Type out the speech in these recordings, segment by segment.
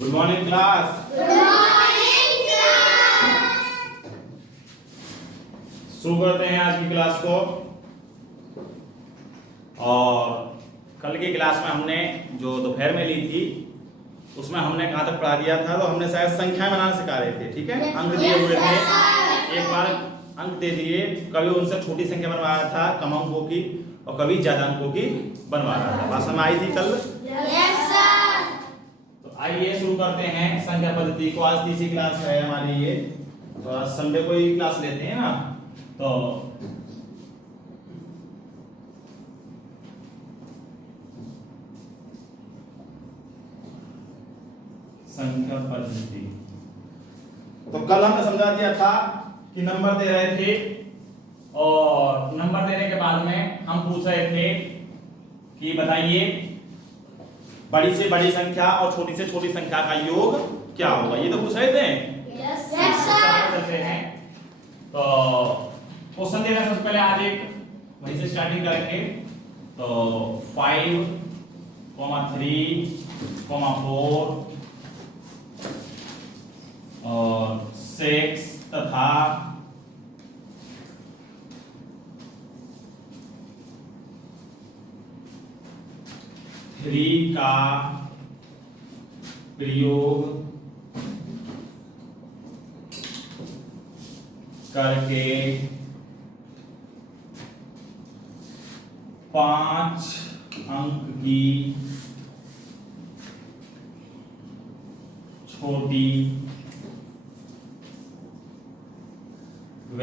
Good morning class. शुरू करते हैं आज की क्लास को। और कल की क्लास में हमने जो दोपहर में ली थी उसमें हमने कहाँ तक पढ़ा दिया था, तो हमने शायद संख्याएं बनाना सिखा रहे थे। ठीक है, अंक दिए हुए थे, एक बार अंक दे दिए, कभी उनसे छोटी संख्या बनवा रहा था कम अंकों की और कभी ज्यादा अंकों की बनवा रहा था। बात समझ आई थी कल? तो आइए शुरू करते हैं संख्या पद्धति को। आज तीसरी क्लास है हमारी ये, तो आज संडे को ही क्लास लेते हैं ना। तो संख्या पद्धति, तो कल हमने समझा दिया था कि नंबर दे रहे थे और नंबर देने के बाद में हम पूछ रहे थे कि बताइए बड़ी से बड़ी संख्या और छोटी से छोटी संख्या का योग क्या होगा। ये तो पूछ रहे थे। चलते हैं तो क्वेश्चन देना सबसे पहले आज एक वहीं से स्टार्टिंग करेंगे। तो 5, 3, 4 और 6 तथा 3 का प्रयोग करके 5 अंक की छोटी व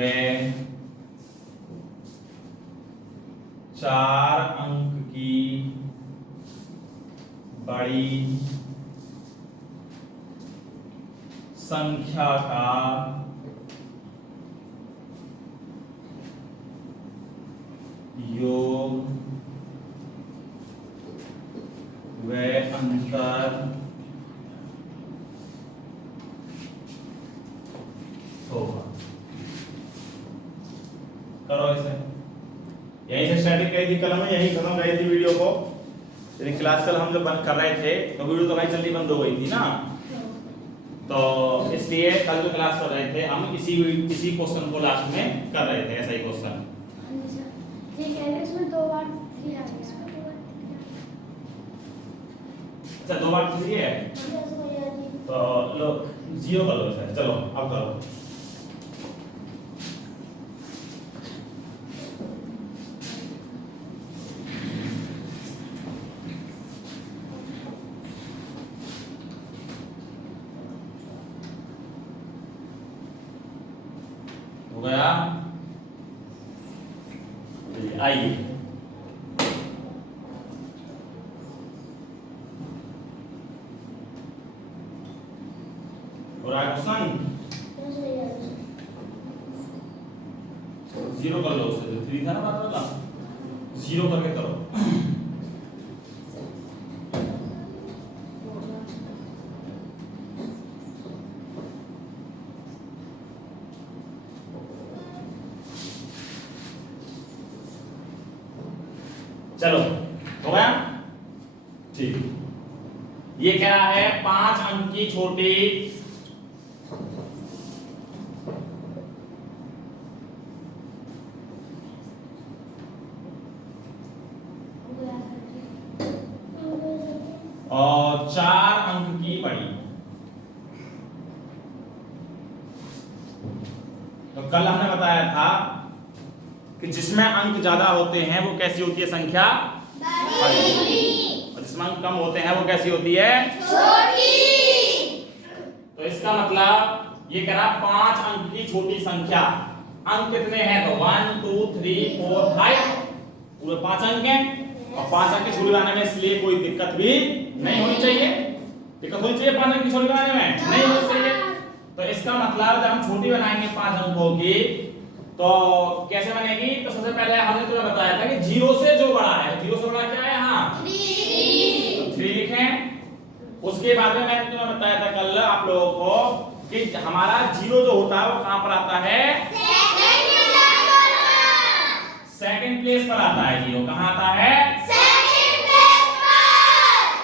4 अंक की बड़ी संख्या का योग व अंतर होगा। करो इसे। यहीं से स्टार्टिंग करी थी कल में, यहीं खत्म करी थी वीडियो को। लेकिन क्लास कल हम जब बंद कर रहे थे तो वीडियो तो भाई जल्दी बंद हो गई थी ना, तो इसलिए कल जो क्लास कर रहे थे हम इसी क्वेश्चन को लास्ट में कर रहे थे, ऐसा ही क्वेश्चन। इसमें 2 बार 3 आ गया। अच्छा 2 बार 3 है, तो लो 0 कर लो इसे। चलो अब करो। हो गया? आइए और आगे क्वेश्चन 0 कर लो उसे। 3 था ना बात वाला, 0 करके करो। चलो हो गया? ठीक। ये क्या है? 5 अंक की छोटी और 4 अंक की बड़ी। तो कल हमने बताया था कि जिसमें अंक ज्यादा होते हैं वो कैसी होती है संख्या? बड़ी। और जिसमें अंक कम होते हैं वो कैसी होती है? छोटी। तो इसका मतलब ये कह रहा 5 अंक की छोटी संख्या। अंक कितने हैं? तो 1 2 3 4 5, पूरे 5 अंक हैं। और 5 अंक की छोटी बनाने में इसलिए कोई दिक्कत भी नहीं होनी चाहिए। दिक्कत होनी चाहिए 5 अंक की छोटी बनाने में? नहीं होनी चाहिए। तो इसका मतलब जब हम छोटी बनाएंगे 5 अंकों की तो कैसे बनेगी? तो सबसे पहले हमने तुम्हें बताया था कि 0 से जो बड़ा है, 0 से बड़ा क्या है? यहाँ 3 लिखें। उसके बाद में मैंने तुम्हें बताया था कल आप लोगों को कि हमारा 0 जो होता है वो कहां पर आता है? सेकंड प्लेस पर आता है। 0 कहां आता है? सेकंड प्लेस पर।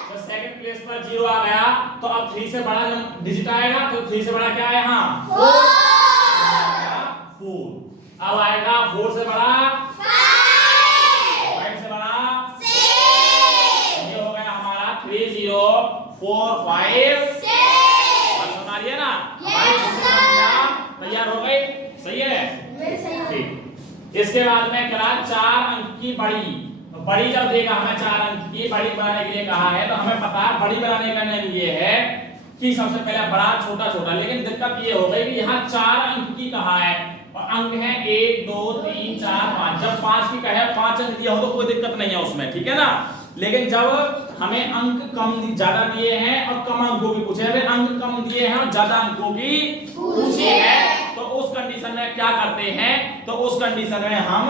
तो सेकंड के प्लेस पर 0 आ गया तो अब 3 से बड़ा डिजिट आएगा, तो 3 से बड़ा क्या है यहाँ 4। अब आएगा 4 से बड़ा 5 से बड़ा 6। ये हो गया हमारा 3 0 4 5 6। बात समझ आ रही है ना? हमारी संख्या तैयार हो गई। सही है, ठीक। इसके बाद में करा 4 अंक की बड़ी। तो बड़ी जब देगा हमें 4 अंक की बड़ी बनाने के लिए कहा है, तो हमें पता है बड़ी बनाने का नियम ये है कि सबसे पहले बड़ा छोटा छोटा। लेकिन दिक्कत ये हो गई कि यहाँ 4 अंक की कहा है और अंक है 1 2 3 4 5। जब 5 की कहे 5 अंक दिया हो तो कोई दिक्कत नहीं है उसमें, ठीक है ना। लेकिन जब हमें अंक कम ज्यादा दिए हैं और कम अंकों की पूछे हैं, अंक कम दिए हैं और ज्यादा अंकों की पूछे हैं, तो उस कंडीशन में क्या करते हैं, तो उस कंडीशन में हम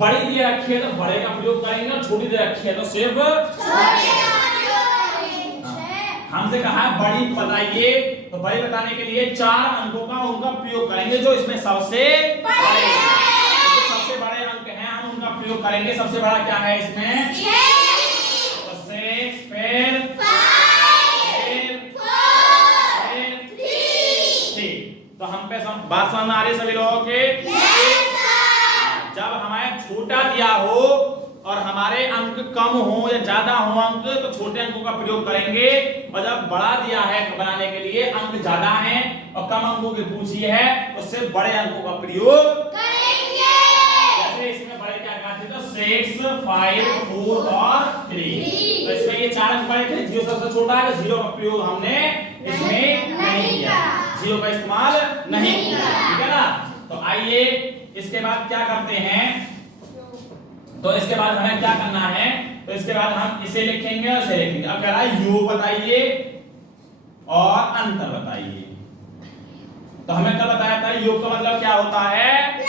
बड़ी दे रखी है तो बड़े का प्रयोग करेंगे और छोटी दे रखी है तो सिर्फ छोटे का प्रयोग करेंगे। हमसे कहा है बड़ी बताइए, तो बड़ी बताने के लिए 4 अंकों का उनका प्रयोग करेंगे जो इसमें सबसे बड़े हैं। तो सबसे बड़े अंक हैं हम उनका प्रयोग करेंगे। सबसे बड़ा क्या है इसमें 6, तो 6 फिर 5 फिर 4 फिर 3। ठीक, तो हम पे बात समझ आ रही है सभी लोगों के? जब हमें छोटा दिया हो और हमारे अंक कम हो या ज्यादा हो अंक, तो छोटे अंकों का प्रयोग करेंगे। और जब बड़ा दिया है बनाने के लिए, अंक ज्यादा हैं और कम अंकों की पूछी है, तो सिर्फ बड़े अंकों का प्रयोग करेंगे। जैसे इसमें बड़े क्या कहते थे, तो 6 5 4 और 3। तो इसमें ये 4 अंक बड़े थे, 0 सबसे छोटा है, तो 0 का प्रयोग हमने इसमें नहीं किया, 0 का इस्तेमाल नहीं किया, ठीक है ना। तो आइए इसके बाद क्या करते हैं, तो इसके बाद हमें क्या करना है, तो इसके बाद हम इसे लिखेंगे और इसे लिखेंगे। अब कह रहा है योग बताइए और अंतर बताइए। तो हमें कल बताया था योग का मतलब क्या होता है,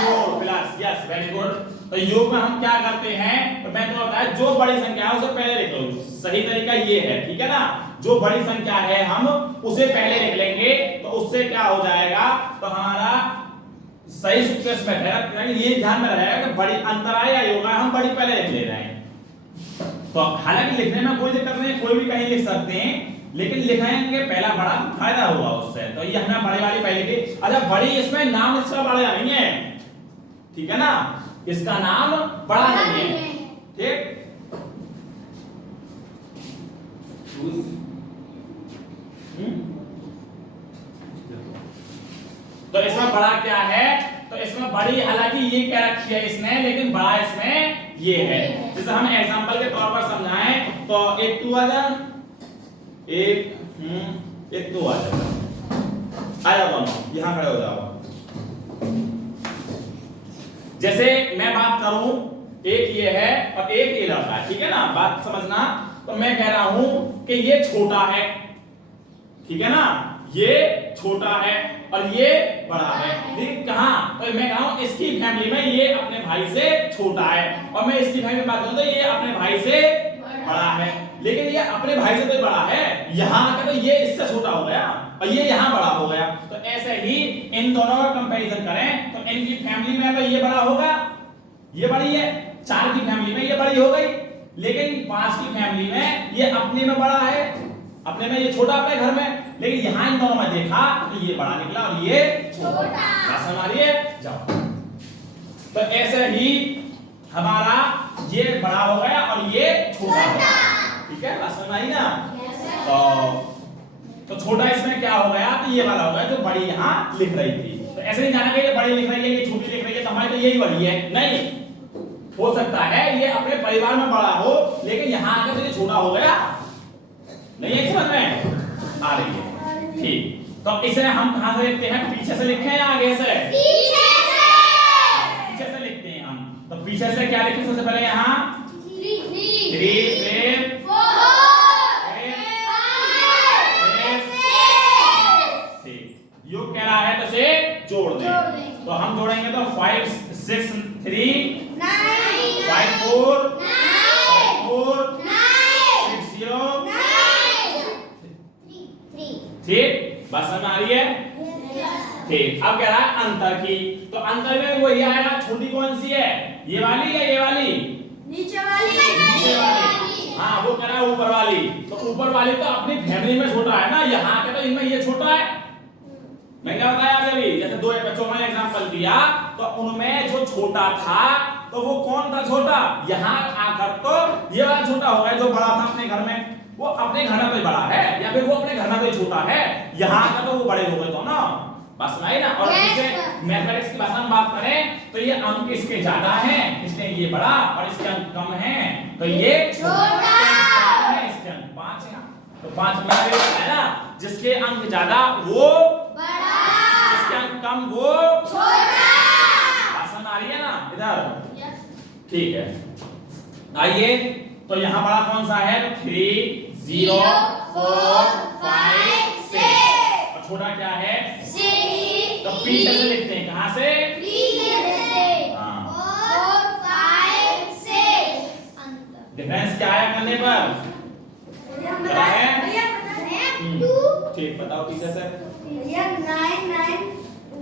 जोड़, प्लस। Yes, very good. तो योग में हम क्या करते हैं, तो मैंने तो बताया जो बड़ी संख्या है उसे पहले लिख लो। सही तरीका ये है, ठीक है ना। जो बड़ी संख्या है हम उसे पहले लिख लेंगे, तो उससे क्या हो जाएगा, तो हमारा सही सूत्र में रहेगा। ये ध्यान में रहेगा कि बड़ी अंतर आए या योग आए, हम बड़ी पहले लिख ले रहे हैं। तो हालांकि लिखने में कोई दिक्कत नहीं, कोई भी कहीं लिख सकते हैं, लेकिन लिखेंगे पहला बड़ा फायदा होगा उससे। तो ये हमने बड़ी वाली पहले की। अच्छा, बड़ी इसमें नाम इसका बड़ा नहीं है, ठीक है ना, इसका नाम बड़ा नहीं है, ठीक। तो इसमें बड़ा क्या है, तो इसमें बड़ी हालांकि ये क्या रखी है इसने, लेकिन बड़ा इसमें ये है। जैसे हम एग्जांपल के तौर पर समझाएं तो 1 2 आ जा, 1 2 आ जाएगा, आ जाओ दोनों यहां खड़े हो जाओ। जैसे मैं बात करूं, एक ये है और एक ये लड़का है, ठीक है ना, बात समझना। तो मैं कह रहा हूं कि ये छोटा है, ठीक है ना, ये छोटा है और ये बड़ा है। लेकिन कहां, तो मैं कहा हूं इसकी फैमिली में ये अपने भाई से छोटा है, और मैं इसकी फैमिली में बात करूं तो ये अपने भाई से बड़ा है। लेकिन ये अपने भाई से तो बड़ा है, यहां आकर तो ये इससे छोटा हो गया और ये यहां बड़ा हो गया। तो ऐसे ही इन दोनों का कंपैरिजन करें तो इनकी फैमिली में तो ये बड़ा होगा, ये बड़ी है, 4 की फैमिली में ये बड़ी हो गई, लेकिन 5 की फैमिली में ये अपने में बड़ा है, अपने में ये छोटा अपने घर में। लेकिन यहां इन दोनों में देखा तो ये बड़ा निकला और ये छोटा। समझिए, जाओ। तो ऐसे ही हमारा ये बड़ा हो गया और ये छोटा हो गया, ठीक है, बात समझ आई ना। तो छोटा इसमें क्या हो गया, तो ये वाला हो गया जो बड़ी यहाँ लिख रही थी। तो ऐसे नहीं जाना कि ये बड़ी लिख रही है, ये छोटी लिख रही है, तो हमारी तो यही बड़ी है, नहीं। हो सकता है ये अपने परिवार में बड़ा हो, लेकिन यहाँ आकर तो ये छोटा हो गया, नहीं है, समझ में आ रही है, ठीक। तो इसे हम कहां से लिखते हैं, पीछे से लिखें या आगे से? पीछे से लिखते हैं हम। तो पीछे से क्या लिखें सबसे पहले, यहाँ 3 फिर 4 योग कह रहा है तो से जोड़ दें। तो हम जोड़ेंगे तो 5 6 3 9 5 4 9 4 9 6 0 ठीक, बात समझ आ रही है? ठीक। अब कह रहा है अंतर की, तो अंतर में वही आएगा, छोटी कौन सी है, ये वाली या ये वाली? नीचे वाली। हाँ वो कह रहा है ऊपर वाली, तो ऊपर वाली तो अपनी फैमिली में छोटा है ना, यहाँ के तो इनमें ये छोटा है। मैं क्या बताया अभी, जैसे दो बच्चों में एग्जांपल दिया, तो उनमें जो छोटा था तो वो कौन था छोटा, यहाँ आकर तो ये वाला छोटा होगा, जो बड़ा था अपने घर में, वो अपने घर में तो बड़ा है, या फिर वो अपने घर में तो छोटा है, यहाँ का तो वो बड़े हो गए तो ना, बस नहीं ना। और इसे मैथमेटिक्स की भाषा में बात करें तो ये अंक इसके ज्यादा हैं, इसलिए ये बड़ा, और इसके अंक कम हैं तो ये छोटा है, इसके अंक 5 है। तो 5 में है ना, जिसके अंक ज्यादा वो बड़ा, जिसके अंक कम वो छोटा। भाषा में आ रही है ना इधर, ठीक है। आइए तो यहाँ बड़ा कौन सा है, 3 0 4 5 6, और छोटा क्या है 6। तो पीछे से लिखते हैं, कहाँ से, पीछे से, 4 5 6। डिफरेंस क्या है करने पर, क्या है, ठीक बताओ पीछे से, 9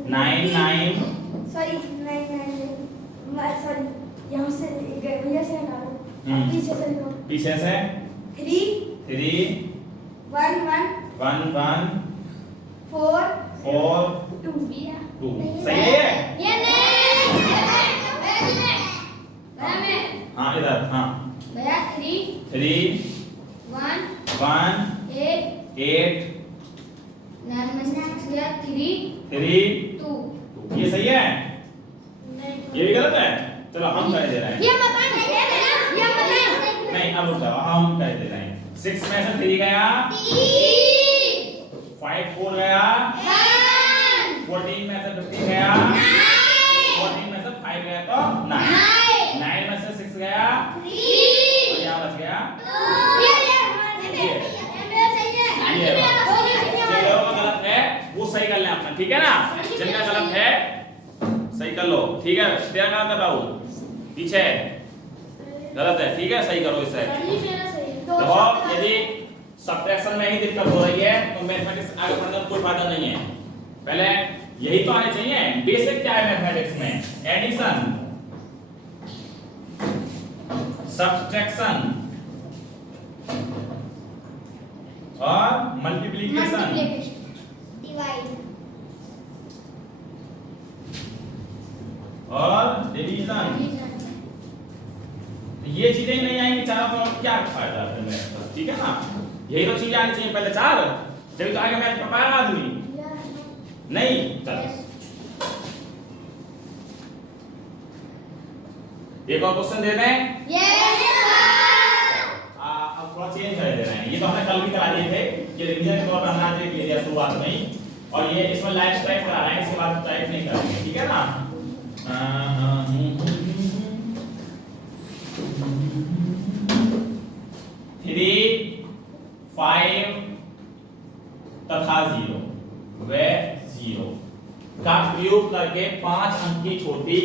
9 सॉरी 9 सॉरी यहाँ से भैया से हटाओ, पीछे से लिखो, पीछे से 3 1 1 4 2 2 सही है ये नहीं हाँ इधर, हाँ भैया 3 1 1 8 9 में 6 गया 3 2 ये सही है, ये भी गलत है, चलो हम कह दे रहे हैं, ये मत ये मत नहीं अब रुक जाओ, हम कह दे रहे हैं। 6 में से 3 गया, 5 4 गया, 14 में से 15 गया, 14 में से 5 गया तो 9 में से 6 गया, और यहाँ बच गया जो गलत है वो सही कर ले अपना, ठीक है ना, जिनका गलत है सही कर लो, ठीक है। तेरा गलत है बाबू, पीछे गलत है, ठीक है, सही करो इसे। देखो यदि सब्ट्रैक्शन में ही दिक्कत हो रही है तो मैथमेटिक्स आगे बढ़ने में कोई फायदा नहीं है, पहले यही तो आने चाहिए। बेसिक क्या है मैथमेटिक्स में, एडिशन, सब्ट्रैक्शन और मल्टीप्लिकेशन, डिवाइड और डिवीजन। ये चीजें ही नहीं आएंगी चारों तो क्या फायदा है मैथ का, ठीक है ना, यही तो चीजें आनी चाहिए पहले चार, जब तो आगे मैथ पढ़ पाएगा आदमी, नहीं चलो एक और क्वेश्चन दे दें, यस सर। अब थोड़ा चेंज कर दे रहे हैं, ये तो हमने कल भी करा दिए थे, ये रिवीजन के तौर पर हमने आज ले लिया शुरुआत में ही, और ये इसमें लाइव टाइप करा रहे हैं, इसके बाद टाइप नहीं करेंगे, ठीक है ना। 3 5 तथा 0 व 0 का प्रयोग करके 5 अंक की छोटी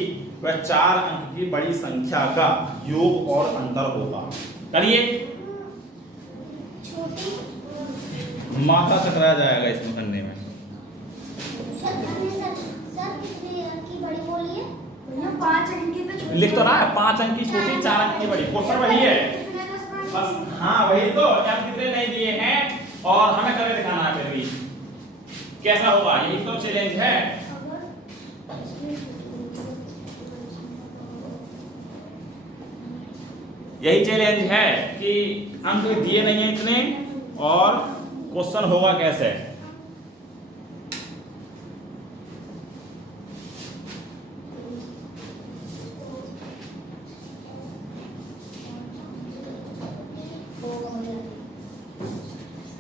व 4 अंक की बड़ी संख्या का योग और अंतर होगा। करिए, माथा चकरा जाएगा इसमें करने में। लिख तो रहा है 5 अंक की छोटी 4 अंक की बड़ी, क्वेश्चन वही है बस, हाँ वही तो, क्या कितने नहीं दिए हैं और हमें करके दिखाना है, फिर भी कैसा होगा, यही तो चैलेंज है। यही चैलेंज है कि अंक दिए नहीं है इतने और क्वेश्चन होगा कैसे।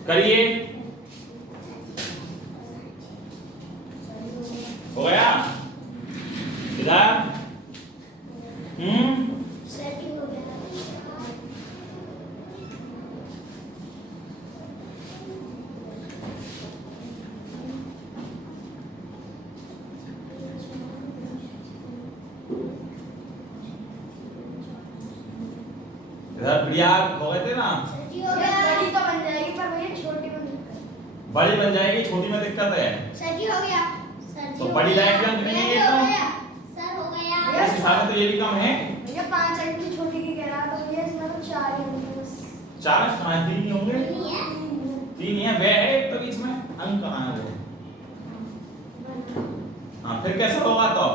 करिए, हो गया इधर, इधर प्रिया हो गए थे ना, बड़ी तो बन जाएगी पर भैया छोटी में दिक्कत, बड़ी बन जाएगी छोटी में दिक्कत है, सर जी हो गया, सर जी तो बड़ी लाइन के अंक नहीं है ये तो, सर हो गया, उस हिसाब से तो ये भी कम है भैया 5 अंक की छोटी की कह रहा तो भैया इसमें तो 4 ही अंक है बस। 4 कहाँ है? 3 ही होंगे, 3 ही है, वे है तो बीच में अंक कहाँ है वो? हाँ फिर कैसे होगा तो?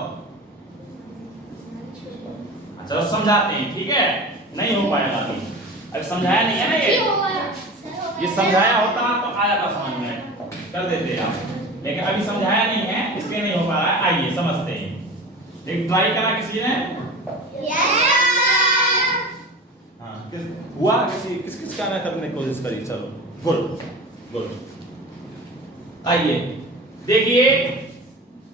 अच्छा समझाते हैं, ठीक है, नहीं हो पाएगा अभी, अभी समझाया नहीं है ना ये समझाया होता तो आ जाता समझ में, कर देते आप, लेकिन अभी समझाया नहीं है इसलिए नहीं हो पा रहा है। आइए समझते हैं, एक ट्राई करा किसी ने? हाँ हुआ किस किस का ना करने की कोशिश करी, चलो गुड गुड। आइए देखिए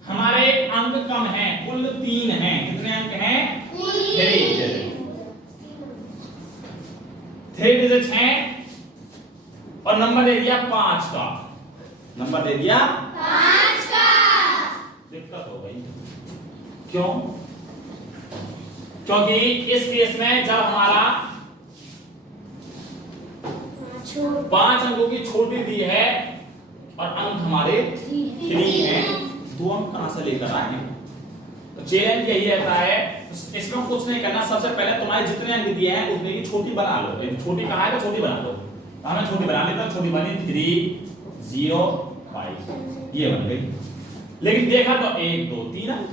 हमारे अंक कम हैं, कुल 3 हैं, कितने अंक हैं? 3 डिजिट हैं और नंबर दे दिया 5 का, नंबर दे दिया 5 का। दिक्कत हो गई, क्यों? क्योंकि इस केस में जब हमारा 5 अंकों की छोटी दी है और अंक हमारे 3 हैं, 2 अंक कहां से लेकर आए? तो चैलेंज यही रहता है, इसमें कुछ नहीं करना, सबसे पहले तुम्हारे जितने अंक दिए हैं उतने की छोटी बना लो, छोटी कहां है तो छोटी बना लो, तो हमें छोटी बना लेता, छोटी बनी 305 ये बन गई, लेकिन देखा तो 1 2 3 अंक,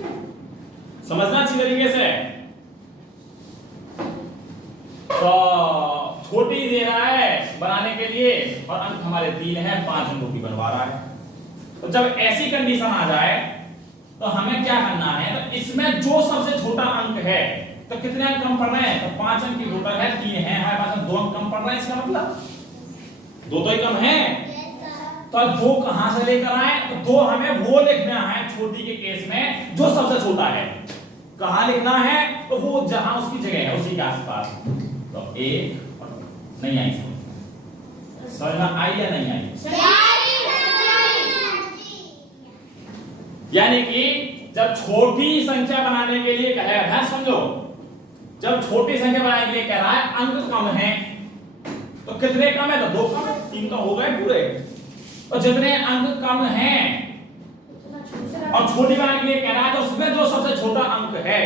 समझना अच्छी तरीके से। तो छोटी दे रहा है बनाने के लिए और अंक हमारे 3 हैं, 5 अंकों की बनवा रहा है। तो जब ऐसी कंडीशन आ जाए तो हमें क्या करना है, तो इसमें जो सबसे छोटा अंक है, तो कितने अंक कम पड़ रहे हैं? तो 5 अंक की टोटल है, 3 है, हमारे पास 2 अंक कम पड़ रहे हैं, इसका मतलब 2 तो ही कम है। तो 2 कहां से लेकर आए? तो 2 हमें वो लिखना है छोटी के केस में जो सबसे छोटा है, कहां लिखना है? तो वो जहां उसकी जगह है उसी के आसपास। तो 1 नहीं आई, समझ में आई या नहीं आई? यानी कि जब छोटी संख्या बनाने के लिए कहा है, समझो, जब छोटी संख्या बनाने के लिए कह रहा है अंक कम है, तो कितने कम है? तो 2 कम है, 3 तो हो गए पूरे। और जितने अंक कम हैं और छोटी बनाने के लिए कह रहा है, तो उसमें जो सबसे छोटा अंक है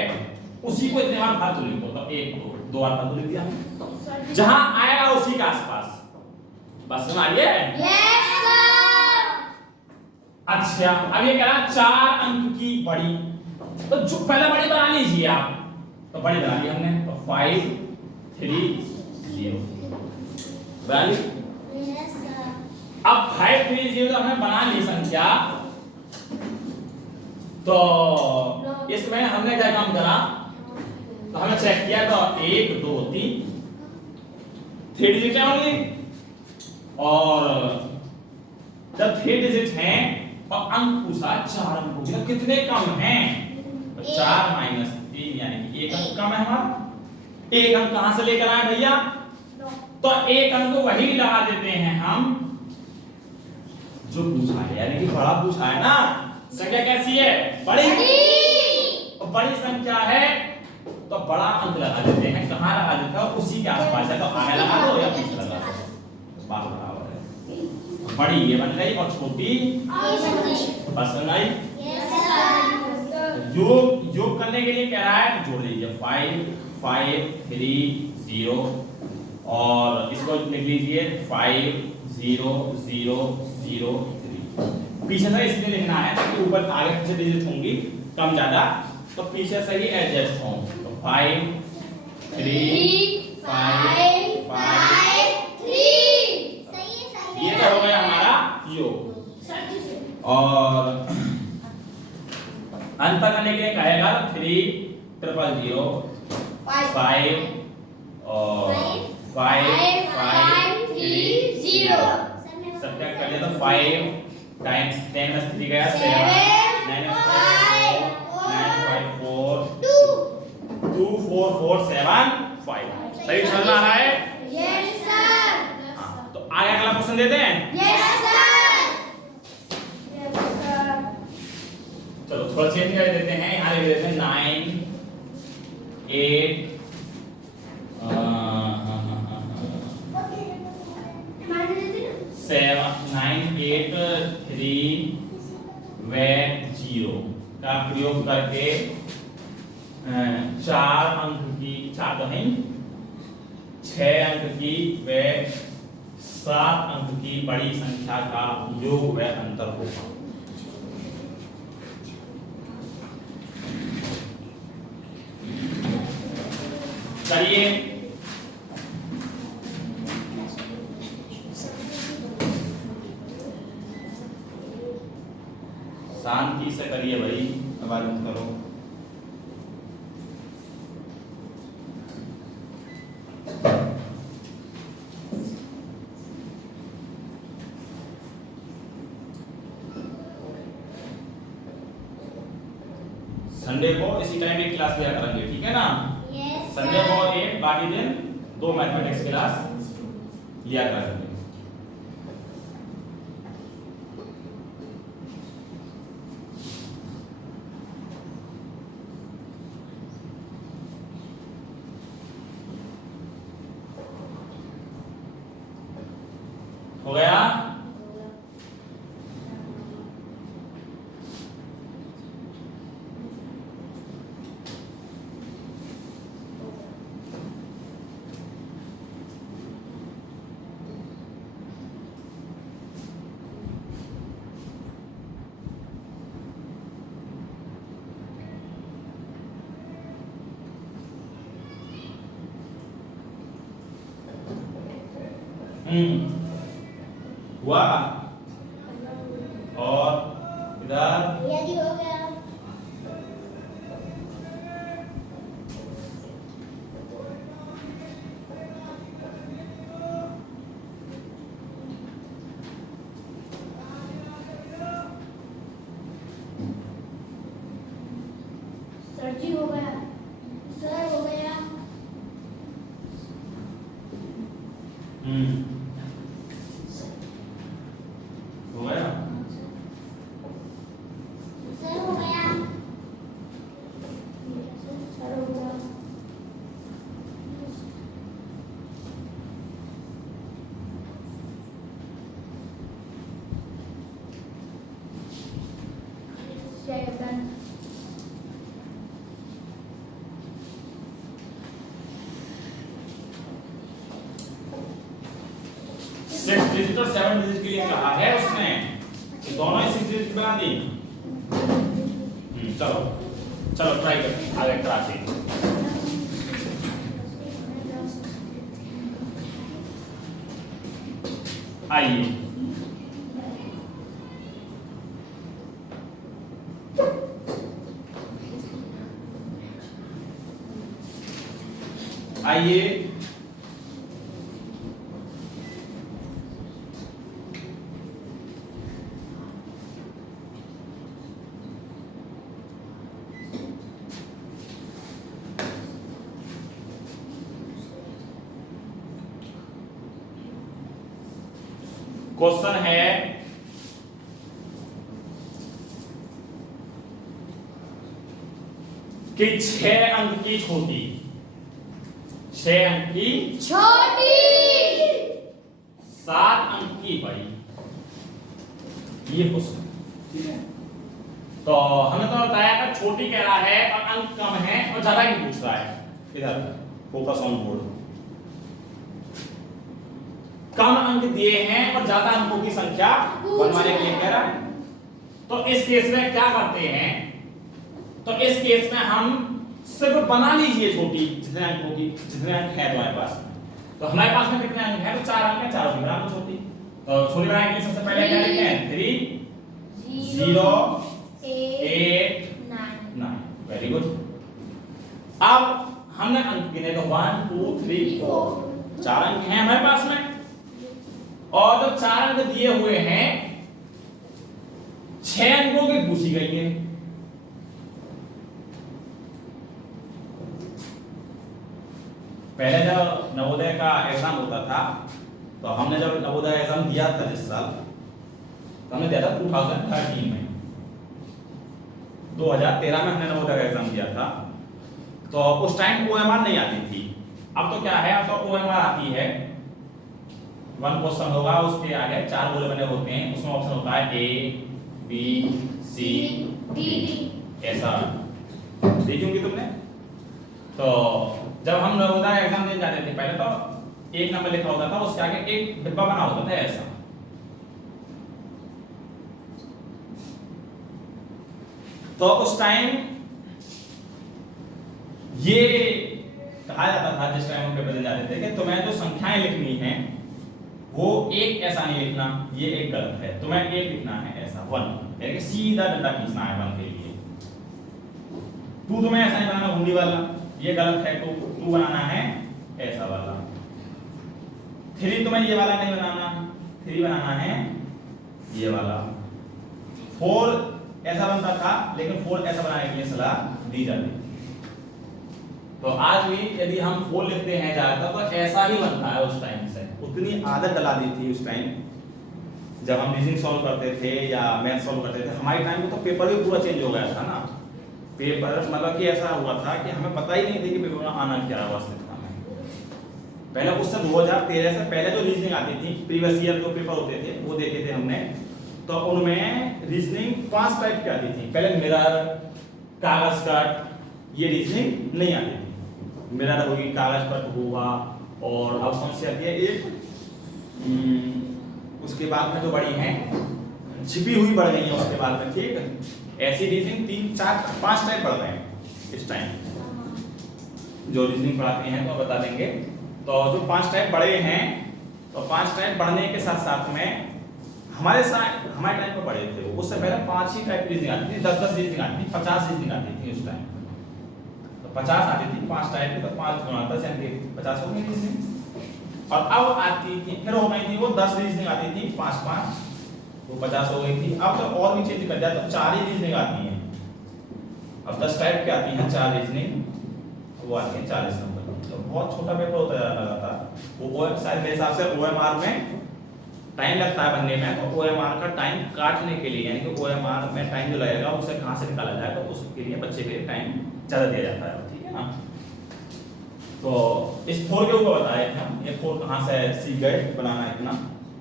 उसी को इतने बार फालतू लिखो, तो 1 2 बार फालतू लिख दिया, जहां आएगा उसी के आसपास। बस समझ आइए? Yes sir. अच्छा अब ये कह रहा 4 अंक की बड़ी, तो जो पहले बड़ी बना लीजिए आप, तो बड़ी बना ली हमने, तो 5 3 0 बना ली। Yes sir. अब 5 3 0 तो हमने बना ली संख्या, तो इसमें हमने क्या काम करा, तो हमने चेक किया, तो 1 2 3 डिजिट है ओनली, और जब 3 डिजिट हैं और अंक पूछा 4 अंकों की, तो कितने कम हैं? तो 4 माइनस 3 यानी कि 1 अंक कम है हमारा। 1 अंक कहां से लेकर आए भैया? तो 1 अंक वही लगा देते हैं हम जो पूछा है, यानी कि बड़ा पूछा है ना। संख्या कैसी है? बड़ी। और बड़ी संख्या है तो बड़ा अंक लगा देते हैं, कहां लगा देते हैं? उसी के आसपास है, तो आगे लगा दो या पीछे लगा दो, बात बराबर है। बड़ी ये बन गई और छोटी बस बन गई। योग करने के लिए कह रहा है, जोड़ लीजिए 5 5 3 0 और इसको लिख लीजिए 5 0 0 0 3। पीछे से इसलिए लिखना है ताकि ऊपर आगे पीछे डिजिट होंगी कम ज्यादा, तो पीछे से ही एडजस्ट हो। तो 5 3 5 5 3 ये तो हो गया हमारा योग। और अंतर करने के लिए कहेगा 3 0 0 5 और 5 5 3 0 सब्ट्रैक्ट कर दिया, तो 5 टाइम्स 10 में 3 गया 7 9 5 4 2 4 4 7 5। सही समझ आ रहा है? Yes sir. हाँ, तो आगे अगला क्वेश्चन देते हैं। Yes sir. Yes sir. चलो थोड़ा चेंज कर देते हैं, यहाँ लिख देते हैं 9 8 7 9 8 3 व 0 का प्रयोग करके 4 अंक की 4 तो है 6 6 अंक की व 7 अंक की बड़ी संख्या का योग व अंतर होगा। चलिए शांति से करिए भाई, आवाज मत करो। संडे को इसी टाइम एक क्लास लिया करेंगे, ठीक है ना? संडे को एक, बाकी दिन 2 मैथमेटिक्स क्लास लिया करेंगे। हो गया? हुआ? और इधर यदि हो गया सर जी, हो गया सर, हो गया। हो गया? सर हो गया, सर हो गया। सेवन 6 डिजिट और 7 डिजिट के लिए कहा है उसने कि दोनों ही 6 डिजिट बना दी। चलो चलो ट्राई करते हैं आगे कराते हैं। आइए आइए क्वेश्चन है कि 6 अंक की छोटी, 6 अंक की छोटी, 7 अंक की बड़ी, ये क्वेश्चन, ठीक है? तो हमें तो बताया कि छोटी कह रहा है और अंक कम है और ज्यादा की पूछ रहा है। इधर फोकस ऑन बोर्ड। कम अंक दिए हैं और ज्यादा अंकों की संख्या बनवाने के लिए कह रहा है। तो इस केस में क्या करते हैं? तो इस केस में हम सिर्फ बना लीजिए छोटी, जितने अंकों की, जितने अंक है तुम्हारे पास। तो हमारे पास में कितने अंक है? तो 4 अंक है, चारों की बराबर छोटी। तो छोटी बनाने के लिए सबसे पहले क्या लिखें? 3 0 8 9। Very good. अब हमने अंक गिने तो 1 2 3 4, 4 अंक हैं हमारे पास में। और जो 4 अंक दिए हुए हैं 6 अंकों की पूछी गई है। पहले जब नवोदय का एग्जाम होता था, तो हमने जब नवोदय एग्जाम दिया था जिस साल, तो हमने दिया था 2013 में, 2013 में हमने नवोदय का एग्जाम दिया था। तो उस टाइम ओएमआर नहीं आती थी। अब तो क्या है, अब तो ओएमआर आती है। 1 क्वेश्चन होगा, उस पे आगे 4 गोले बने होते हैं, उसमें ऑप्शन होता है ए बी सी डी। ऐसा देखी होंगी तुमने। तो जब हम नवोदय एग्जाम देने जाते थे पहले, तो एक नंबर लिखा होता था, उसके आगे एक डिब्बा बना होता था ऐसा। तो उस टाइम ये कहा जाता था, जिस टाइम हम पेपर दे जाते थे, कि तुम्हें जो संख्याएं लिखनी है वो एक ऐसा नहीं लिखना, ये एक गलत है, तुम्हें एक लिखना है ऐसा 1, यानी कि सीधा डंडा खींचना है 1 के लिए। 2 तुम्हें ऐसा नहीं बनाना घुंडी वाला, ये गलत है, 2 बनाना है ऐसा वाला। 3 तुम्हें ये वाला नहीं बनाना, 3 बनाना है ये वाला। 4 ऐसा बनता था, लेकिन 4 ऐसा बनाने के लिए सलाह दी जाती थी। तो आज भी यदि हम 4 लिखते हैं ज्यादातर तो ऐसा ही बनता है उस टाइम से, उतनी आदत डला दी थी उस टाइम जब हम रीजनिंग सॉल्व करते थे या मैथ सॉल्व करते थे। हमारे टाइम में तो पेपर भी पूरा चेंज हो गया था ना, पेपर मतलब कि ऐसा हुआ था कि हमें पता ही नहीं था कि पेपर में आना क्या है वास्तविकता में। पहले उससे 2013 से पहले जो रीजनिंग आती थी, प्रीवियस ईयर जो पेपर होते थे वो देखे थे हमने, तो उनमें रीजनिंग 5 टाइप की आती थी। पहले मिरर, कागज कट, ये रीजनिंग नहीं आती थी। मिरर होगी, कागज कट होगा, और अब कौन सी आती है एक, उसके बाद में जो बड़ी हैं छिपी हुई बढ़ गई है उसके बाद में, ठीक है। ऐसी रीजनिंग 3, 4, 5 टाइप बढ़ रहे हैं इस टाइम। जो रीजनिंग पढ़ाते हैं तो बता देंगे। तो जो 5 टाइप बढ़े हैं, तो 5 टाइप बढ़ने के साथ साथ में हमारे टाइम पे पढ़े थे, उससे पहले 5 ही टाइप की रीजनिंग आती थी, 10-10 रीजनिंग आती थी, 50 रीजनिंग आती थी उस टाइम। तो 50 आती थी 5 टाइप की, तो 5 गुणा 10 यानी 50 हो गई रीजनिंग। और अब आती थी, फिर हो गई थी वो 10 रीजनिंग आती थी 5-5, वो 50 हो गई थी। अब तो और भी चेंज कर दिया, तो 4 ही रीजनिंग आती हैं। अब 10 टाइप की आती हैं 4 रीजनिंग, वो आती है 40 नंबर। तो बहुत छोटा पेपर होता जा रहा था वो, शायद मेरे हिसाब से ओएमआर में टाइम लगता है बनने में, तो ओएमआर का टाइम काटने के लिए, यानी कि ओएमआर में टाइम जो लगेगा उसे कहां से निकाला जाएगा, तो उसके लिए बच्चे के लिए टाइम ज्यादा दिया जाता है, ठीक है ना। तो इस 4 के ऊपर बताया था, ये 4 कहां से सीख गए बनाना इतना।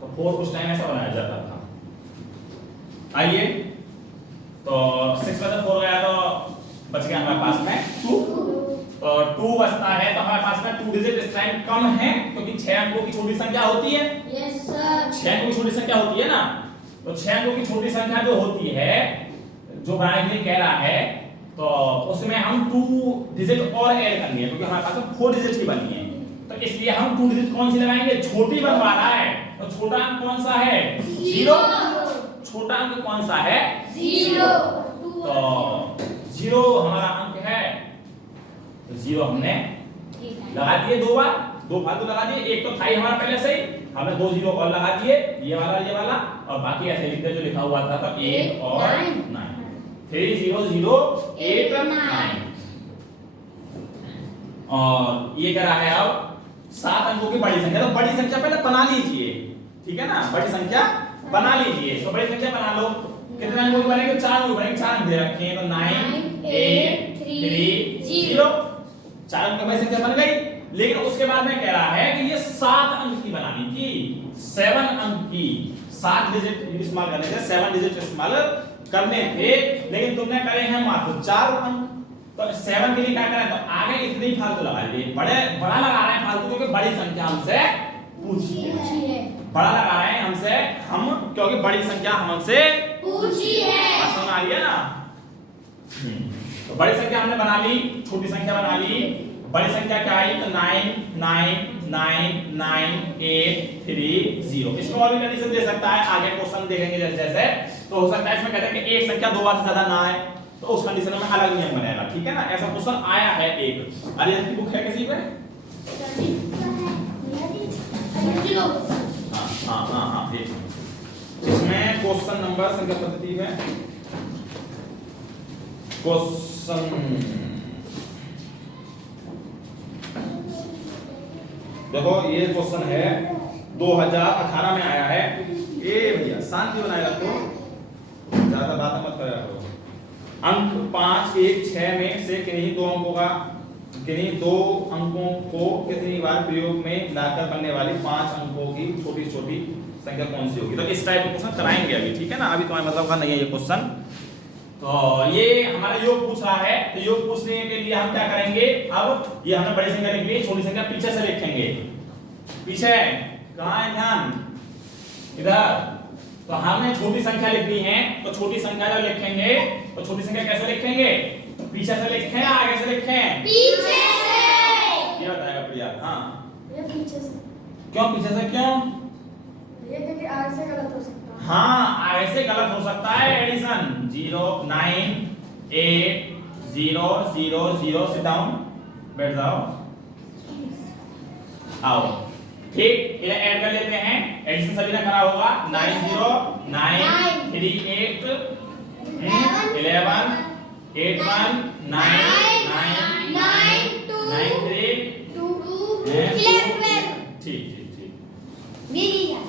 तो 4 उस टाइम ऐसा बनाया जाता था। आइए, तो 6 में 4 गया तो बच गया हमारे पास में 2, और 2 बचता है तो हमारे पास में 2 डिजिट इस टाइम कम है, क्योंकि 6 अंकों की छोटी संख्या होती है। यस सर, 6 अंकों की छोटी संख्या होती है ना, तो 6 अंकों की छोटी संख्या जो होती है, जो बनाने के लिए कह रहा है, तो उसमें हम 2 डिजिट और ऐड करेंगे, क्योंकि हमारे पास 4 डिजिट की बनी है। तो इसलिए हम 2 डिजिट कौन सी लगाएंगे, छोटी बनवा रहा है, तो छोटा अंक कौन सा है, 0। छोटा अंक कौन सा है, 0। तो 0 हमारा अंक है, तो 0 हमने लगा दिए 2 बार, 2 फालतू लगा दिए, एक तो था ही हमारा पहले से ही, हमने 2 0 और लगा दिए, ये वाला, और बाकी ऐसे लिखते जो लिखा हुआ था, तो 8 और 9, 3 0 0 8 9। और ये क्या है, अब 7 अंकों की बड़ी संख्या, तो बड़ी संख्या पहले बना लीजिए, ठीक है ना, बड़ी संख्या बना लीजिए। तो बड़ी संख्या बना लो, कितने अंकों की बनेंगे, 4 अंकों बनेंगे, 4 अंक दे रखे हैं, तो 9 8 3 0, 4 अंक की बड़ी संख्या बन गई। लेकिन उसके बाद में कह रहा है कि ये 7 अंक की बनानी थी, 7 अंक की, 7 डिजिट इस्तेमाल करने थे, 7 डिजिट इस्तेमाल करने थे, लेकिन तुमने करे हैं मात्र 4 अंक। तो 7 के लिए क्या करें, तो आगे इतनी फालतू लगा लिए, बड़ा लगा रहे हैं फालतू, क्योंकि बड़ी संख्या हमसे पूछी है, बड़ा लगा रहे हैं हमसे, हम क्योंकि बड़ी संख्या हमसे पूछी है, समझ आ रही है ना। तो बड़ी संख्या हमने बना ली, छोटी संख्या बना ली, बड़ी संख्या क्या आई, तो 9 9 9 9 8 3 0। इसमें और भी कंडीशन दे सकता है, आगे क्वेश्चन देखेंगे जैसे जैसे, तो हो सकता है इसमें कहते हैं कि एक संख्या 2 बार से ज्यादा ना है, तो उस कंडीशन में अलग नियम बनेगा, ठीक है ना। ऐसा क्वेश्चन आया है एक, अरिहंत की बुक है किसी पे, हाँ इसमें क्वेश्चन नंबर संख्या पद्धति में क्वेश्चन देखो, ये क्वेश्चन है 2018 में आया है। ए भैया शांति बनाए रखो, ज्यादा बात मत करा करो। अंक 5 1 6 में से किन्हीं 2 अंकों को कितनी बार प्रयोग में लाकर बनने वाली 5 अंकों की छोटी छोटी संख्या कौन सी होगी। तो इस टाइप का क्वेश्चन कराएंगे अभी, ठीक है ना। अभी तुम्हारे मतलब का नहीं है ये क्वेश्चन। तो ये हमारा योग पूछ रहा है, तो योग पूछने के लिए हम क्या करेंगे, अब ये हमने बड़ी संख्या लिख ली, छोटी संख्या पीछे से लिखेंगे। पीछे कहाँ है ध्यान? इधर। तो हमने छोटी संख्या लिखनी है, तो छोटी संख्या जब लिखेंगे तो छोटी संख्या कैसे लिखेंगे? पीछे से लिखें या आगे से लिखें? पीछे से। क्या बताएगा प्रिया? हाँ ये पीछे से। क्यों पीछे से? क्यों? ये क्योंकि आगे से गलत हो सकता है। हाँ आगे से गलत हो सकता है। एडिशन 0 9 8 0 0 0। सिट डाउन, बैठ जाओ, आओ। ठीक, इन्हें ऐड कर लेते हैं। एडिशन सभी ने करा होगा। 9 0 9 3 8 11 8 1 9 9 9 9 3 2 11। ठीक ठीक ठीक मेरी है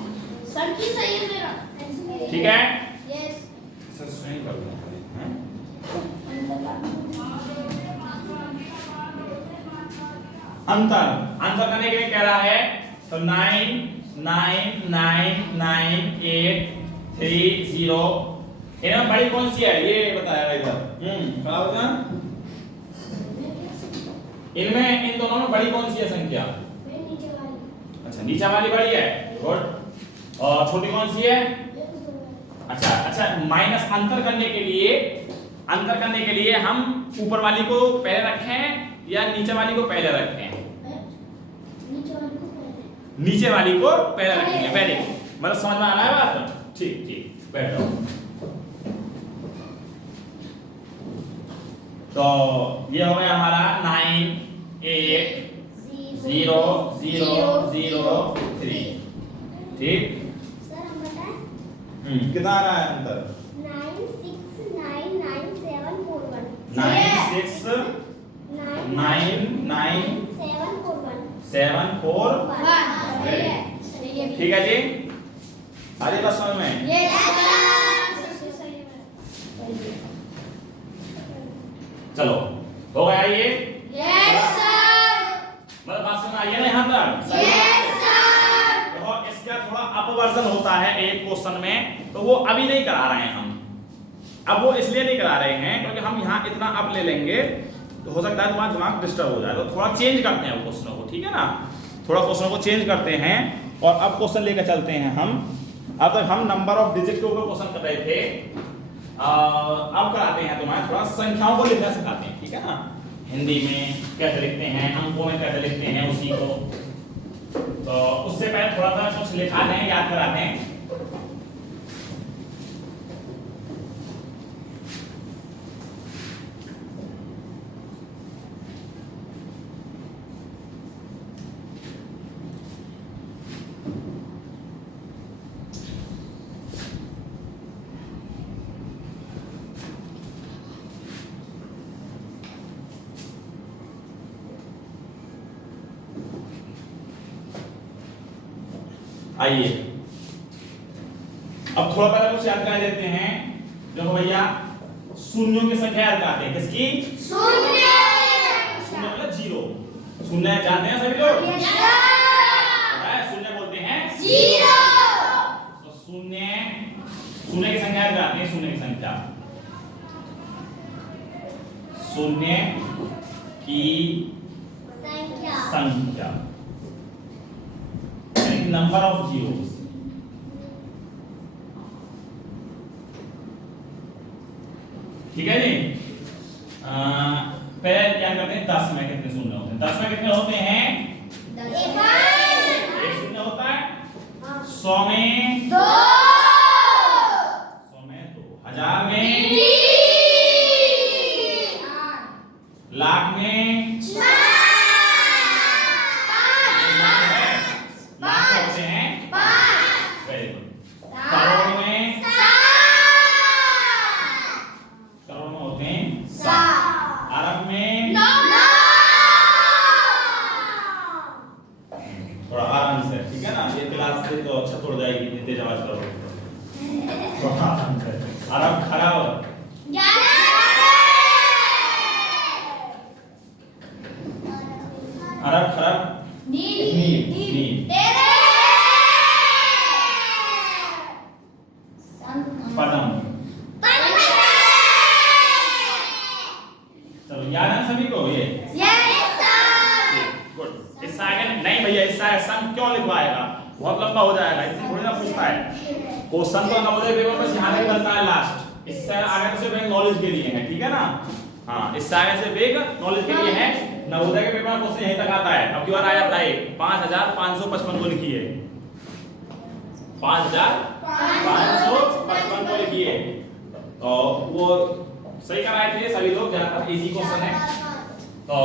सर की सही है मेरा। ठीक है। यस सर सही कर लो हैं। अंतर अंतर करने के लिए कह रहा है तो 9 9 9 9 8 3 0। इनमें बड़ी कौन सी है ये बताया इधर। खड़ा हो जा। इनमें इन दोनों में बड़ी कौन सी है संख्या? नीचे वाली। अच्छा नीचे वाली बड़ी है। गुड। और छोटी कौन सी है? अच्छा अच्छा माइनस अंतर करने के लिए हम ऊपर वाली को पहले रखें या नीचे वाली को पहले रखें? नीचे वाली को पहले रखेंगे। वेरी गुड, मतलब समझ में आ रहा है बात? ठीक ठीक, बैठो। तो ये हो गया हमारा 9 8 0 0 0 3। ठीक। सर हम बताएं कितना आ रहा है अंतर? 9 6 9 9 7 4 1 9 6 9 9 7 4 1 7 4 1। ठीक है जी, आगे बात समझ में? Yes sir. चलो हो गया ये? Yes sir. मतलब बात समझ आई है ना यहाँ तक? Yes sir. देखो इसका थोड़ा अपवर्जन होता है एक क्वेश्चन में, तो वो अभी नहीं करा रहे हैं हम। अब वो इसलिए नहीं करा रहे हैं क्योंकि हम यहाँ इतना अप ले लेंगे तो हो सकता है तुम्हारा दिमाग डिस्टर्ब हो जाए। तो थोड़ा चेंज करते हैं क्वेश्चनों को, ठीक है ना? थोड़ा क्वेश्चनों को चेंज करते हैं और अब क्वेश्चन लेकर चलते हैं हम। अब तक हम नंबर ऑफ डिजिट के ऊपर क्वेश्चन कर रहे थे, अब कराते हैं तुम्हारे थोड़ा संख्याओं को लिखना सिखाते हैं, ठीक है ना? हिंदी में कैसे लिखते हैं, अंकों में कैसे लिखते हैं उसी को। तो उससे पहले थोड़ा सा कुछ लिखा दें, याद कराते हैं। आइए अब थोड़ा पहले कुछ याद करा देते हैं। देखो भैया, शून्यों की संख्या याद कराते हैं। किसकी? शून्य। शून्य मतलब जीरो। शून्य जानते हैं सभी लोग? पता है शून्य बोलते हैं जीरो। तो शून्य, शून्य की संख्या याद कराते हैं। शून्य की संख्या, शून्य की संख्या नंबर ऑफ जीरोस। ठीक है जी। पहले क्या करते हैं 10 में कितने शून्य होते हैं? 10 में कितने होते हैं? 1 शून्य होता है। 100 में 2, 100 में 2, 1000 में 3, लाख में 4, लाख होते हैं 5। Very good. करोड़ में 7, करोड़ में होते हैं 7। अरब में 9। थोड़ा आराम से, ठीक है ना? ये क्लास से तो अच्छा तोड़ जाएगी, इतनी तेज आवाज करो। थोड़ा आराम से। अरब खराब 11। अरब खराब नील नील। पदम। चलो याद है सभी को ये? गुड। इससे आगे नहीं भैया, संघ क्यों लिखवाएगा, बहुत लंबा हो जाएगा, इससे थोड़ी ना पूछता है क्वेश्चन। तो नवोदय पेपर में यहाँ तक बनता है लास्ट, इससे आगे तो सिर्फ नॉलेज के लिए है, ठीक है ना। हाँ, इससे आगे सिर्फ एक नॉलेज के लिए है। नवोदय के पेपर में क्वेश्चन यहीं तक आता है। अब की बार आ जाता है 5555 को लिखिए, 5555 को लिखिए। तो वो सही कराए थे सभी लोग, ज्यादातर इजी क्वेश्चन है, तो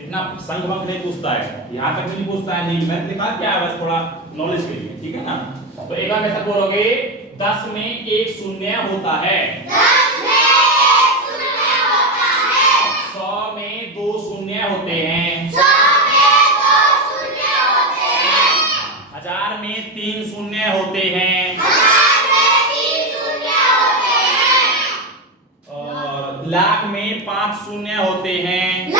इतना संघ भंग नहीं पूछता है, यहाँ तक भी नहीं पूछता है। नहीं मैंने निकाल क्या है, बस थोड़ा नॉलेज के लिए, ठीक है ना। तो एक बार मेथड बोलोगे, 10 में एक शून्य होता है, 100 में 2 शून्य होते हैं, 1000 में 3 शून्य होते हैं, और लाख में 5 शून्य होते हैं,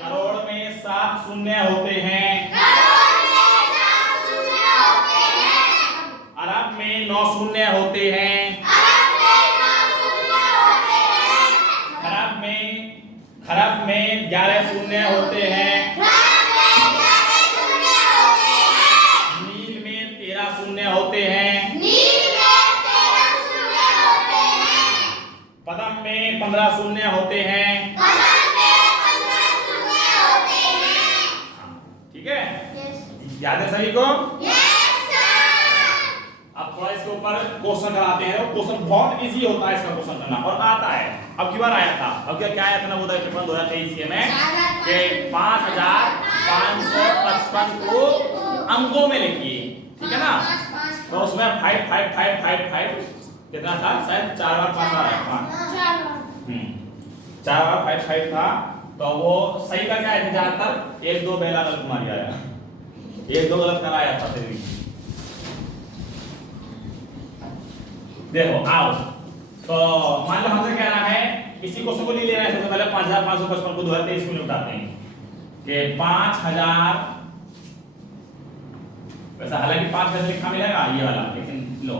करोड़ में 7 शून्य होते हैं, अरब में 9 शून्य होते हैं, खरब में 11 शून्य होते हैं, मील में 13 शून्य होते हैं, पदम में 15 शून्य होते हैं, ठीक है। याद है सभी को? अब थोड़ा इसके ऊपर क्वेश्चन कराते हैं, और क्वेश्चन बहुत इजी होता है इसका क्वेश्चन करना, और आता है। अब की बार आया था, अब क्या आया था ना, वो पेपर 2023 में कि 5555 को अंकों में लिखिए, ठीक है ना। तो उसमें 5 कितना था, शायद 4 बार 5 आ रहा है, 4 बार 5 था। तो वो सही करके आए थे ज्यादातर, 1-2 बेला गलत मार आया, 1-2 गलत कराया था। फिर भी देखो आओ, तो मान लो हमसे कह रहा है, इसी क्वेश्चन को ले लेना है। सबसे पहले 5555 को 2023 में उठाते हैं कि 5000, वैसा हालांकि 5 कैसे लिखा मिलेगा ये वाला, लेकिन लो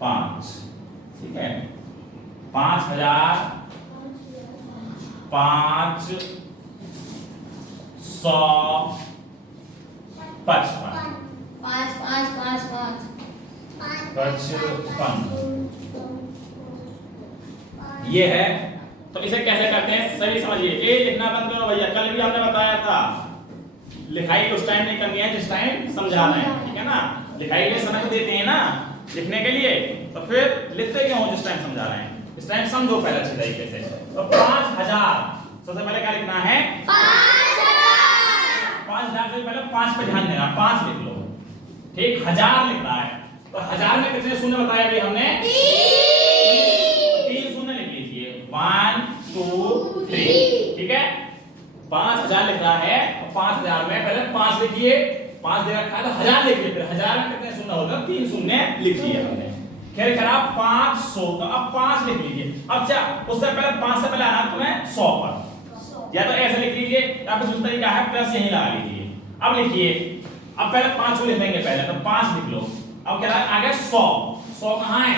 5, ठीक है। 5000 5 100 55 ये है। तो इसे कैसे करते हैं सभी समझिए। ए लिखना बंद करो भैया, कल भी हमने बताया था लिखाई उस टाइम नहीं करनी है जिस टाइम समझाना है, ठीक है ना। लिखाई के लिए समय देते हैं ना लिखने के लिए, तो फिर लिखते क्यों हो जिस टाइम समझा रहे हैं, इस टाइम समझो पहले अच्छी तरीके से। तो 5000 सबसे पहले क्या लिखना है, 5000 से पहले 5 पे ध्यान देना, 5 लिख लो, ठीक। 1000 लिख रहा है, तो 1000 में कितने शून्य बताया अभी हमने, 3 शून्य लिख लीजिए, 1 2 3, ठीक है। 5000 लिख रहा है, 5000 में पहले 5 लिखिए, 5 दे रखा है तो 1000 लिखिए, फिर 1000 में कितने शून्य होगा, 3 शून्य लिख दिए हमने। फिर करा 500, तो अब 5 लिख लीजिए। अब क्या उससे पहले 5 से पहले आना तुम्हें 100 पर, या तो ऐसे लिख लीजिए, या फिर दूसरा तरीका है प्लस यहीं लगा लीजिए। अब लिखिए, अब पहले 5 को लिख देंगे पहले, तो 5 लिख लो। अब क्या आगे 100, 100 कहाँ है,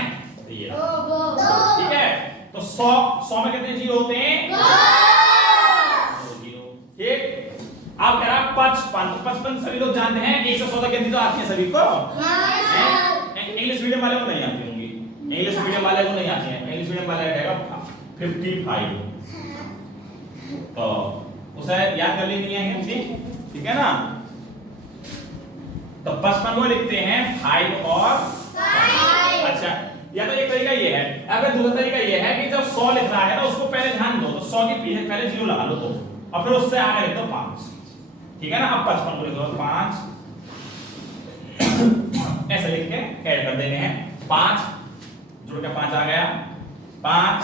ये ठीक है। तो 100 में कितने जीरो होते हैं, 2 जीरो, ठीक। अब कह रहा 55, 55 सभी लोग जानते हैं, 1 से 100 तक गिनती तो आती है सभी को, इंग्लिश मीडियम वाले को नहीं आती होंगी, इंग्लिश मीडियम वाले को नहीं आती है, इंग्लिश मीडियम वाले कहेगा 55, तो उसे याद कर लेनी है हिंदी, ठीक है ना। तो 55 को लिखते हैं 5 और 5। अच्छा, या तो एक तरीका ये है, अगर दूसरा तरीका ये है कि जब 100 लिख रहा है ना उसको पहले ध्यान दो, तो 100 के पीछे पहले जीरो लगा लो, तो और फिर उससे आगे लिख दो 5, ठीक है ना। अब 55 को लिख दो 5, ऐसे लिख के ऐड कर देने हैं। 5 जुड़ के 5 आ गया, 5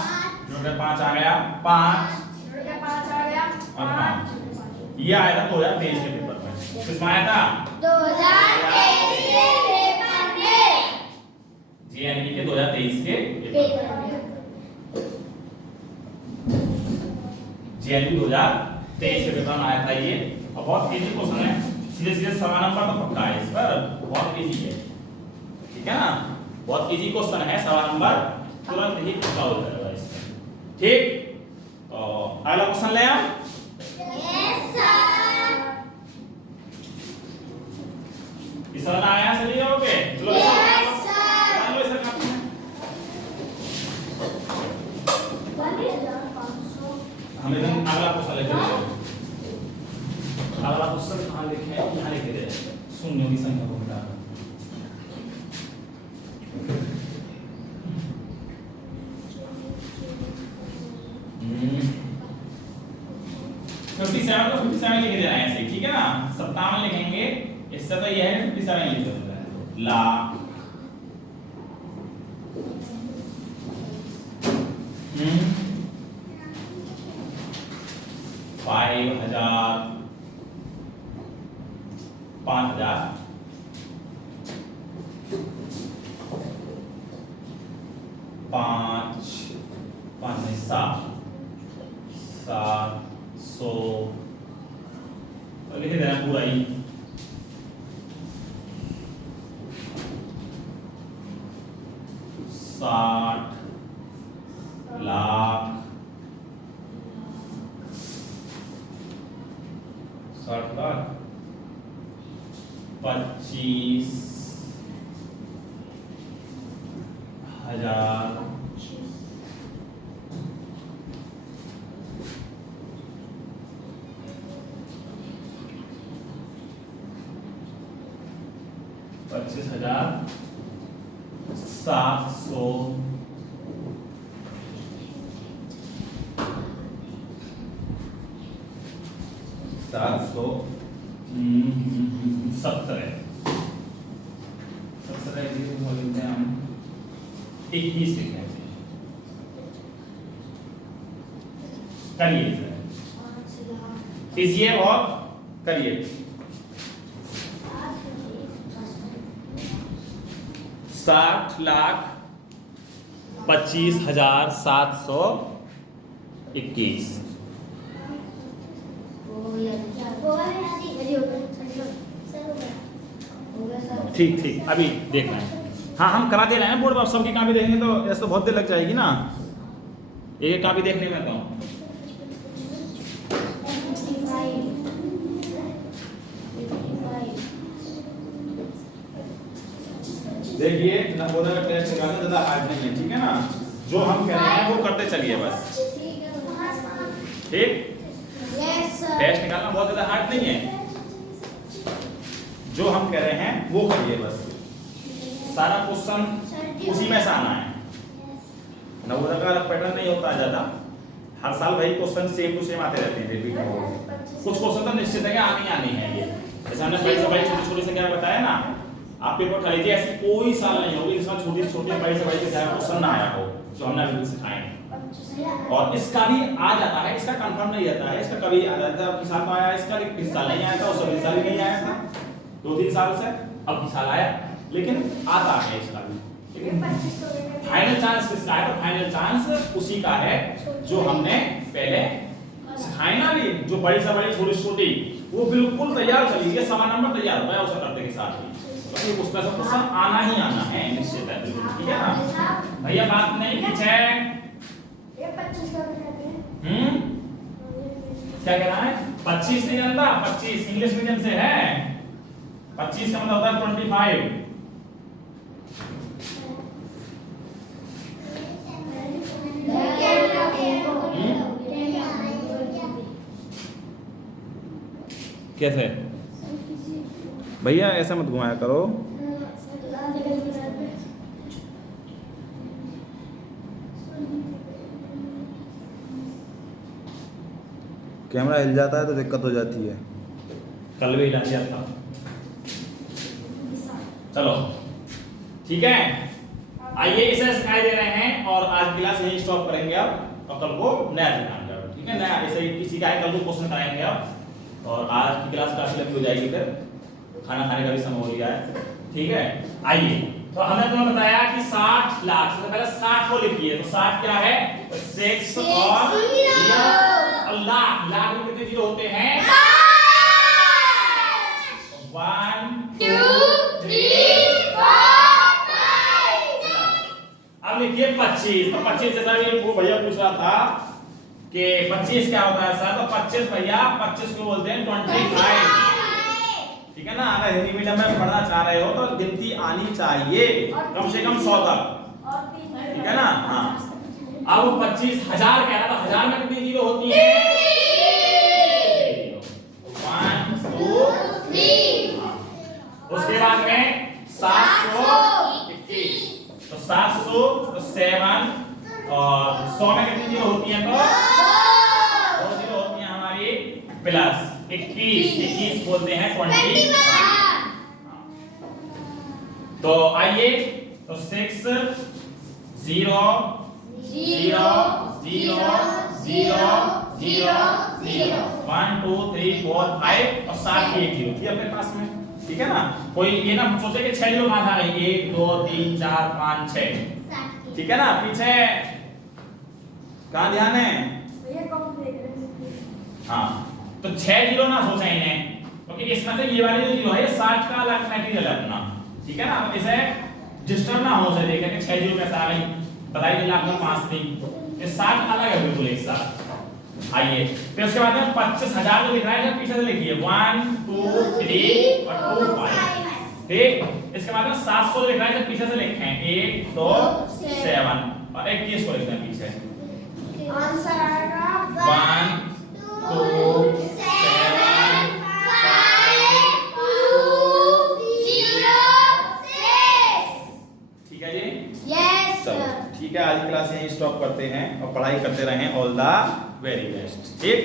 जुड़ के 5 आ गया, 5 जुड़ के 5 आ गया, और 5। ये आया था 2023 के पेपर में, किसमें आया था, 2023 के पेपर में, जेएनवी के 2023 के पेपर में, जेएनवी 2023 के पेपर में आया था ये। और बहुत इजी क्वेश्चन है, सीधे सीधे सवा नंबर तो पक्का है इस पर, बहुत इजी है, ठीक है ना। बहुत इजी क्वेश्चन है, सवा नंबर तुरंत ही पक्का हो जाएगा इससे, ठीक। तो अगला क्वेश्चन ले आओ। यस ये समझ आया सही हो गए? चलो Yes, sir. मान लो इसे काफी है। 1,500 हमें तो अगला क्वेश्चन लेके चलो। अगला क्वेश्चन कहाँ लिखे हैं? यहाँ लिखे थे शून्यों की संख्या को मिटाना। 57 को 57 लिख देना है ऐसे, ठीक है ना? 57 लिखेंगे, इससे तो यह है 57 लिख देना है। लाख 5,000 5,000 700 और लिख देना पूरा ही। 60 लाख 60 लाख 25,000 25,700 17 हम 21 लिखेंगे। करिए कीजिए और करिए। 60,25,721 ठीक ठीक अभी देखना है। हाँ हम करा दे रहे हैं बोर्ड पर, सबकी कॉपी देखेंगे तो ऐसे तो बहुत देर लग जाएगी ना, एक कॉपी देखने में। तो देखिए नवोदय का टेस्ट निकालना ज़्यादा हार्ड नहीं है, ठीक है ना? जो हम कह रहे हैं वो करते चलिए बस, ठीक? टेस्ट निकालना बहुत ज़्यादा हार्ड नहीं है, जो हम कह रहे हैं वो करिए बस। सारा क्वेश्चन उसी में से आना है। नवोदय का पैटर्न नहीं होता ज़्यादा, हर साल भाई क्वेश्चन सेम टू सेम आते रहते हैं, रिपीट हो। कुछ क्वेश्चन तो निश्चित है कि आनी आनी है ये, जैसे हमने बड़ी से बड़ी छोटी छोटी संख्या बताया ना, आप पेपर उठा लीजिए, ऐसी कोई साल नहीं होगी जिसमें छोटी छोटी बड़ी से बड़ी संख्या क्वेश्चन ना आया हो, जो हमने अभी सिखाए। और इसका भी आ जाता है, इसका कंफर्म नहीं रहता है, इसका कभी आ जाता है, अब साल में आया, इसका इस साल नहीं आया था, उस साल भी नहीं आया था, 2-3 साल से, अब की साल आया, लेकिन आता है इसका भी। लेकिन फाइनल चांस किसका है? तो फाइनल चांस उसी का है जो हमने पहले सिखाए ना, भी जो बड़ी से बड़ी छोटी छोटी वो बिल्कुल तैयार चली गई, समान नंबर तैयार हो गया उसे करते के साथ ही, तो उसमें से क्वेश्चन आना ही आना है निश्चित है, ठीक है ना भैया? बात नहीं पीछे ये 25 का कहते हैं। क्या कह रहा है? 25 नहीं जानता, 25 इंग्लिश मीडियम से है, 25 का मतलब होता है 25। कैसे भैया? ऐसा मत घुमाया करो। कैमरा हिल जाता है तो दिक्कत हो जाती है, कल भी हिला दिया था। चलो ठीक है, आइए इसे सिखाई दे रहे हैं और आज क्लास यही स्टॉप करेंगे अब, और कल को नया सिखाएंगे, ठीक है? नया ऐसे ही किसी का है, कल को क्वेश्चन कराएंगे अब, और आज की क्लास काफी लंबी हो जाएगी, फिर खाना खाने का भी समय हो गया है, ठीक है? आइए, तो हमने तुम्हें बताया कि 60 लाख, सबसे पहले 60 को लिखिए, तो 60 क्या है? 6 और 0 और लाख, लाख में कितने जीरो होते हैं? 1 2 3 4 5। अब लिखिए 25, तो 25 जैसा भी वो भैया पूछ रहा था कि 25 क्या होता है सर, तो 25 भैया 25 को बोलते हैं 25, ठीक है ना। अगर हिंदी मीडियम में पढ़ना चाह रहे हो तो गिनती आनी चाहिए कम से कम 100 तक, ठीक है ना। हाँ अब 25,000 कह रहा था, 1000 में कितनी जीरो होती है? 1 2 3। उसके बाद में 721, तो 700 तो 7 और 100 में कितनी जीरो होती है? तो 2 जीरो होती है हमारी, प्लस 21 बोलते हैं 21। तो आइए, तो 6 0 0 0 0 0 0 1 2 3 4 5 और 7 की 1 जीरो थी अपने पास में, ठीक है ना। कोई ये ना सोचे कि 6 जीरो कहां से आ गई, 1 2 3 4 5 6, ठीक है ना। पीछे कहां ध्यान है? हाँ तो 6 जीरो ना सोचे इन्हें, क्योंकि इसमें से ये वाली जो जीरो है ये 60 का अलग मटेरियल है अपना, ठीक है ना। इसे डिस्टर्ब ना हो जाए, देखें कि 6 जीरो कैसे आ गई, बताइए लाख में 5 थी, ये 60 अलग है बिल्कुल एक साथ। आइए फिर उसके बाद में 25,000 जो लिख रहा है पीछे से लिखिए 1 2 3 और 2 5, ठीक। इसके बाद में 700 लिख रहा है पीछे से लिखें 1 2 7 और 21 को लिखते हैं पीछे। आंसर आएगा 1 2 7 5 2 0 6। ठीक है जी। यस चलो ठीक है, आज की क्लास यहीं स्टॉप करते हैं और पढ़ाई करते रहें। ऑल द वेरी बेस्ट, ठीक।